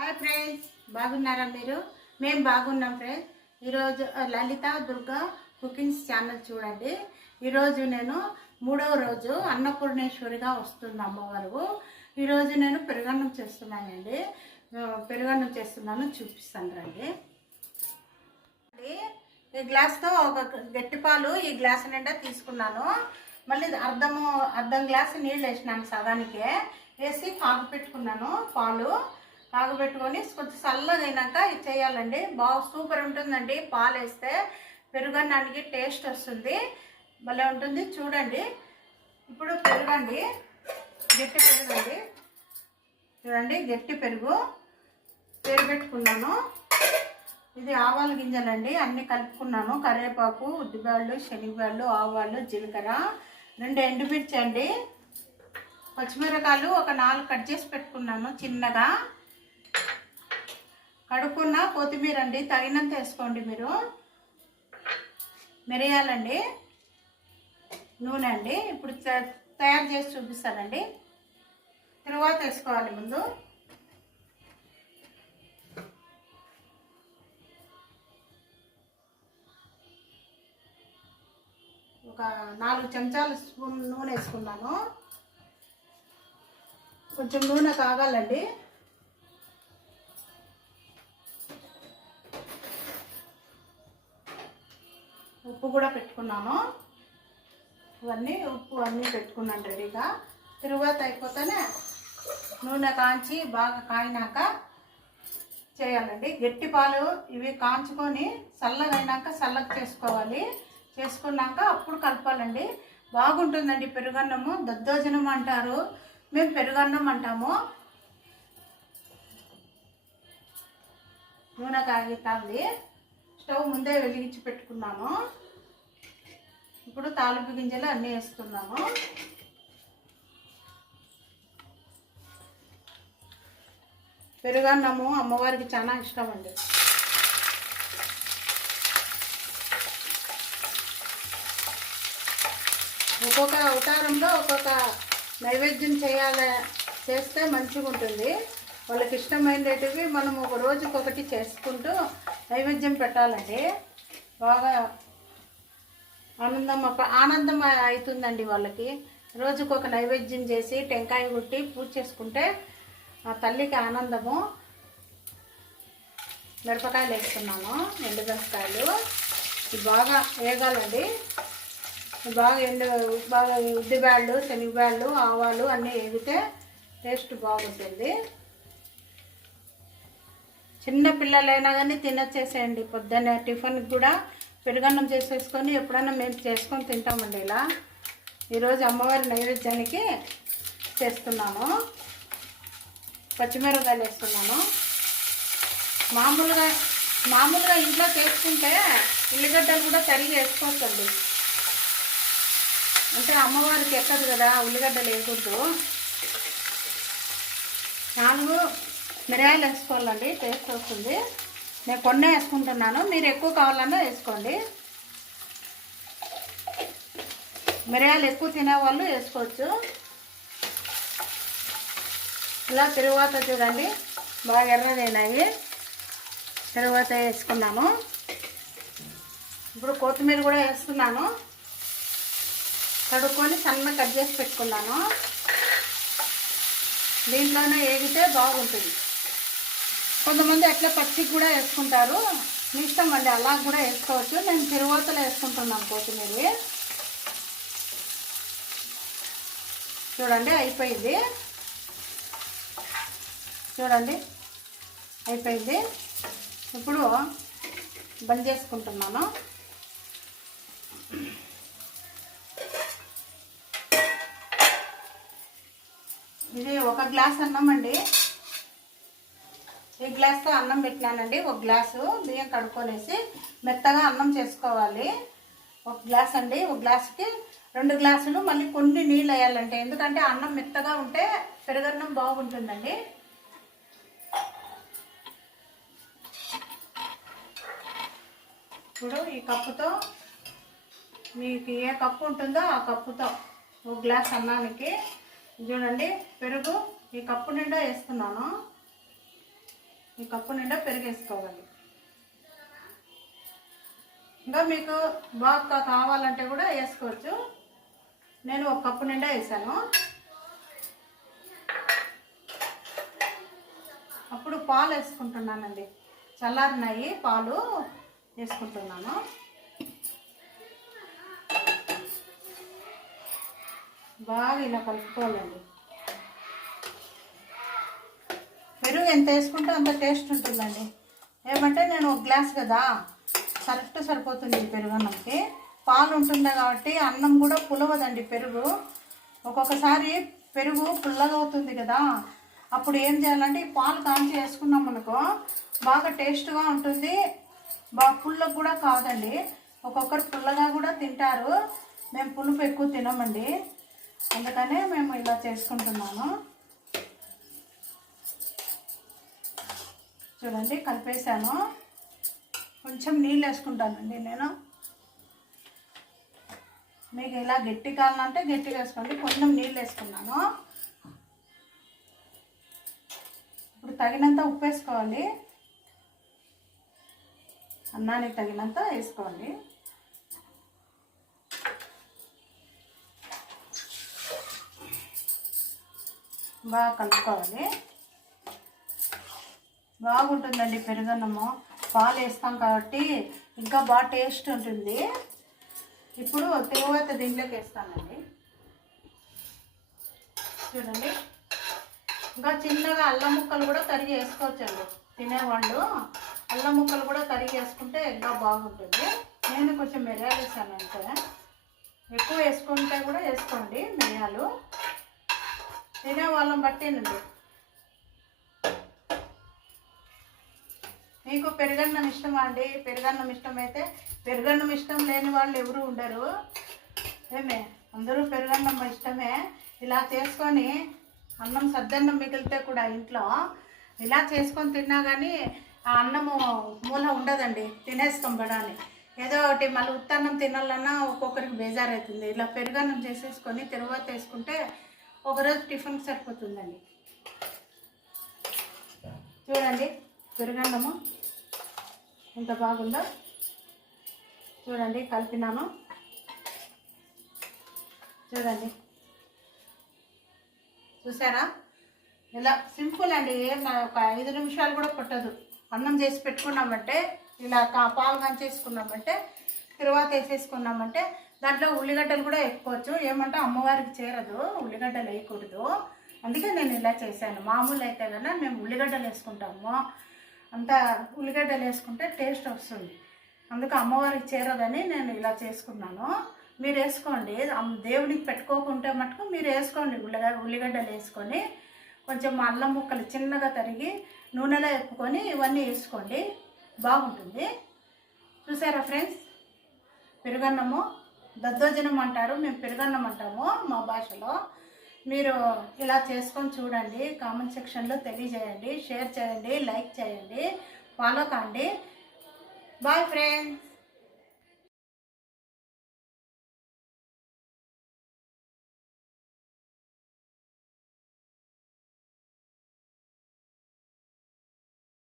Hi friends, బాగున్నారా మీరు? మేము బాగున్నాం ఫ్రెండ్స్. ఈరోజు లలిత దుర్గా కుకింగ్స్ ఛానల్ చూడండి. ఈరోజు నేను 3వ రోజు అన్నపూర్ణేశ్వరిగా వస్తుంది అమ్మవారు. ఈరోజు నేను పెరుగన్నం చేస్తున్నానండి. చూపిస్తాను రండి. ఈ గ్లాస్తో ఒక గట్టి పాలు ఈ గ్లాస్ నిండా తీసుకున్నాను. మళ్ళీ అర్ధం గ్లాసు నీళ్ళు వేసినాను, సగానికే వేసి కాగపెట్టుకున్నాను. పాలు కాగబెట్టుకొని కొంచెం చల్లగా అయినాక ఇది చేయాలండి. బాగా సూపర్ ఉంటుందండి. పాలు వేస్తే పెరుగన్నానికి టేస్ట్ వస్తుంది, భలే ఉంటుంది. చూడండి, ఇప్పుడు పెరుగండి, గట్టి పెరుగండి. చూడండి, గట్టి పెరుగు పెట్టుకున్నాను. ఇది ఆవాల గింజలండి, అన్నీ కలుపుకున్నాను. కరివేపాకు, ఉద్దిబ్యాళ్ళు, శనగబ్యాళ్ళు, ఆవాలు, జీలకర్ర, 2 ఎండుమిర్చి అండి, పచ్చిమిరకాయలు ఒక 4 కట్ చేసి పెట్టుకున్నాను చిన్నగా. కడుక్కున్న కొత్తిమీర అండి, తగినంత వేసుకోండి మీరు. మిరియాలండి, నూనె అండి. ఇప్పుడు తయారు చేసి చూపిస్తానండి. తరువాత వేసుకోవాలి. ముందు ఒక 4 చెంచాల స్పూన్ నూనె వేసుకున్నాను. కొంచెం నూనె కాగాలండి. ఉప్పు కూడా పెట్టుకున్నాను. ఉప్పు అన్నీ పెట్టుకున్నాను రెడీగా. తరువాత అయిపోతేనే నూనె కాంచి బాగా కాయినాక చేయాలండి. గట్టి పాలు ఇవి కాంచుకొని చల్లగా అయినాక చల్లగా చేసుకోవాలి. చేసుకున్నాక అప్పుడు కలపాలండి. బాగుంటుందండి పెరుగన్నము. దద్దోజనం అంటారు, మేము పెరుగన్నం అంటాము. నూనె కాగుతుంది. స్టవ్ ముందే వెలిగించి పెట్టుకున్నాము. ఇప్పుడు తాలింపు గింజలు అన్నీ వేస్తున్నాము. పెరుగన్నము అమ్మవారికి చాలా ఇష్టం అండి. ఒక్కొక్క అవతారంలో ఒక్కొక్క నైవేద్యం చేస్తే మంచిగా ఉంటుంది. వాళ్ళకి ఇష్టమైనవి మనం ఒక రోజుకొకటి చేసుకుంటూ నైవేద్యం పెట్టాలండి. బాగా ఆనందం అవుతుందండి వాళ్ళకి. రోజుకొక నైవేద్యం చేసి టెంకాయ కొట్టి పూజ చేసుకుంటే ఆ తల్లికి ఆనందము. మిరపకాయలు వేస్తున్నాను, ఎండుమిరపకాయలు. ఇవి బాగా వేగాలండి. బాగా ఉద్దిబ్యాళ్ళు, శనగబ్యాళ్ళు, ఆవాలు అన్నీ వేగితే టేస్ట్ బాగుంటుంది. చిన్న పిల్లలైనా కానీ తినొచ్చేసేయండి. పొద్దున్న టిఫిన్కి కూడా పెరుగన్నం చేసేసుకొని ఎప్పుడైనా మేము చేసుకొని తింటామండి. ఇలా ఈరోజు అమ్మవారి నైవేద్యానికి చేస్తున్నాను. పచ్చిమిరపకాయలు వేస్తున్నాను. మామూలుగా ఇంట్లో చేసుకుంటే ఉల్లిగడ్డలు కూడా తరిగి వేసుకోవచ్చండి. అంటే అమ్మవారికి ఎక్కదు కదా, ఉల్లిగడ్డలు వేయకూడదు. 4 మిరియాలు వేసుకోవాలండి, టేస్ట్ వస్తుంది. నేను కొన్ని వేసుకుంటున్నాను, మీరు ఎక్కువ కావాలన్నా వేసుకోండి. మిరియాలు ఎక్కువ తినేవాళ్ళు వేసుకోవచ్చు. ఇలా తరువాత చూడండి, బాగా ఎర్రదైనాయి. తరువాత వేసుకున్నాను. ఇప్పుడు కొత్తిమీర కూడా వేస్తున్నాను. కడుక్కొని సన్నగా కట్ చేసి పెట్టుకున్నాను. దీంట్లోనే వేగితే బాగుంటుంది. కొంతమంది అట్లా పచ్చికి కూడా వేసుకుంటారు, మీ ఇష్టం అండి. అలా కూడా వేసుకోవచ్చు. నేను తిరువాతలో వేసుకుంటున్నాను కొత్తిమీర. చూడండి, అయిపోయింది. చూడండి, అయిపోయింది. ఇప్పుడు బంద్ చేసుకుంటున్నాను. ఇది 1 గ్లాస్ అన్నం అండి. ఈ గ్లాస్తో అన్నం పెట్టినానండి. 1 గ్లాసు బియ్యం కడుక్కొనేసి మెత్తగా అన్నం చేసుకోవాలి. 1 గ్లాస్ అండి. 1 గ్లాసుకి 2 గ్లాసులు మళ్ళీ కొన్ని నీళ్ళు వేయాలంటే, ఎందుకంటే అన్నం మెత్తగా ఉంటే పెరుగన్నం బాగుంటుందండి. ఇప్పుడు ఈ కప్పుతో మీకు ఏ కప్పు ఉంటుందో ఆ కప్పుతో 1 గ్లాస్ అన్నానికి చూడండి పెరుగు ఈ కప్పు నిండా వేస్తున్నాను. ఈ కప్పు నిండా పెరుగు వేసుకోవాలి. ఇంకా మీకు బాగా కావాలంటే కూడా వేసుకోవచ్చు. నేను ఒక కప్పు నిండా వేసాను. అప్పుడు పాలు వేసుకుంటున్నానండి. చల్లారినాయి పాలు వేసుకుంటున్నాను. బాగా ఇలా కలుపుకోవాలండి. పెరుగు ఎంత వేసుకుంటే అంత టేస్ట్ ఉంటుందండి. ఏమంటే నేను ఒక గ్లాస్ కదా, కరెక్ట్ సరిపోతుంది పెరుగన్నంకి. పాలు ఉంటుంది కాబట్టి అన్నం కూడా పులవదండి పెరుగు. ఒక్కొక్కసారి పెరుగు పుల్లగా అవుతుంది కదా, అప్పుడు ఏం చేయాలంటే ఈ పాలు కాంచి వేసుకున్నాం అనుకో బాగా టేస్ట్గా ఉంటుంది. బాగా పుల్లగా కూడా కాదండి. ఒక్కొక్కరు పుల్లగా కూడా తింటారు. మేము పులుపు ఎక్కువ తినమండి, అందుకనే మేము ఇలా చేసుకుంటున్నాను. చూడండి కలిపేసాను. కొంచెం నీళ్ళు వేసుకుంటానండి నేను. మీకు ఇలా గట్టి కావాలంటే గట్టిగా వేసుకోండి. కొంచెం నీళ్ళు వేసుకున్నాను. ఇప్పుడు తగినంత ఉప్పు వేసుకోవాలి. అన్నానికి తగినంత వేసుకోండి. బాగా కలుపుకోవాలి. బాగుంటుందండి పెరుగన్నము. పాలు వేస్తాం కాబట్టి ఇంకా బాగా టేస్ట్ ఉంటుంది. ఇప్పుడు తిరువాత దీంట్లోకి వేస్తానండి. చూడండి, ఇంకా చిన్నగా అల్లం ముక్కలు కూడా తరిగి వేసుకోవచ్చండి. తినేవాళ్ళు అల్లం ముక్కలు కూడా తరిగి వేసుకుంటే ఇంకా బాగుంటుంది. నేను కొంచెం మిరియాలు వేసాను అంతే. ఎక్కువ వేసుకుంటే కూడా వేసుకోండి మిరియాలు, తినేవాళ్ళని బట్టేనండి. మీకు పెరుగన్నం ఇష్టమా అండి? పెరుగన్నం ఇష్టమైతే, పెరుగన్నం ఇష్టం లేని వాళ్ళు ఎవరు ఉండరు. ఏమే అందరూ పెరుగన్నం ఇష్టమే. ఇలా చేసుకొని అన్నం సద్దన్నం మిగిలితే కూడా ఇంట్లో ఇలా చేసుకొని తిన్నా కానీ ఆ అన్నము మూల ఉండదండి, తినేస్తాం బడాని. ఏదో ఒకటి మళ్ళీ ఉత్తన్నం తినాలన్నా ఒక్కొక్కరికి బేజారవుతుంది. ఇలా పెరుగన్నం చేసేసుకొని తిరువాత వేసుకుంటే ఒకరోజు టిఫిన్కి సరిపోతుందండి. చూడండి పెరుగన్నము ఎంత బాగుందో. చూడండి కలిపినాను. చూడండి చూసారా? ఇలా సింపుల్ అండి. ఒక 5 నిమిషాలు కూడా పట్టదు. అన్నం చేసి పెట్టుకున్నామంటే, ఇలా పాలు కాంచేసుకున్నామంటే, తిరువాత వేసేసుకున్నామంటే దాంట్లో ఉల్లిగడ్డలు కూడా వేసుకోవచ్చు. ఏమంటే అమ్మవారికి చేరదు ఉల్లిగడ్డలు వేయకూడదు, అందుకే నేను ఇలా చేశాను. మామూలు అయితే కన్నా మేము ఉల్లిగడ్డలు వేసుకుంటాము. అంతా ఉల్లిగడ్డలు వేసుకుంటే టేస్ట్ వస్తుంది. అందుకే అమ్మవారికి చేరదని నేను ఇలా చేసుకున్నాను. మీరు వేసుకోండి. దేవునికి పెట్టుకోకుంటే మటుకు మీరు వేసుకోండి. ఉల్లిగడ్డలు వేసుకొని కొంచెం అల్లం ముక్కలు చిన్నగా తరిగి నూనెలో వేపుకొని ఇవన్నీ వేసుకోండి, బాగుంటుంది. చూసారా ఫ్రెండ్స్? పెరుగన్నము దద్దోజనం అంటారు, మేము పెరుగన్నం అంటాము మా భాషలో. మీరు ఇలా చేసుకొని చూడండి. కామెంట్ సెక్షన్లో తెలియజేయండి, షేర్ చేయండి, లైక్ చేయండి, ఫాలో కాండి. Bye friends.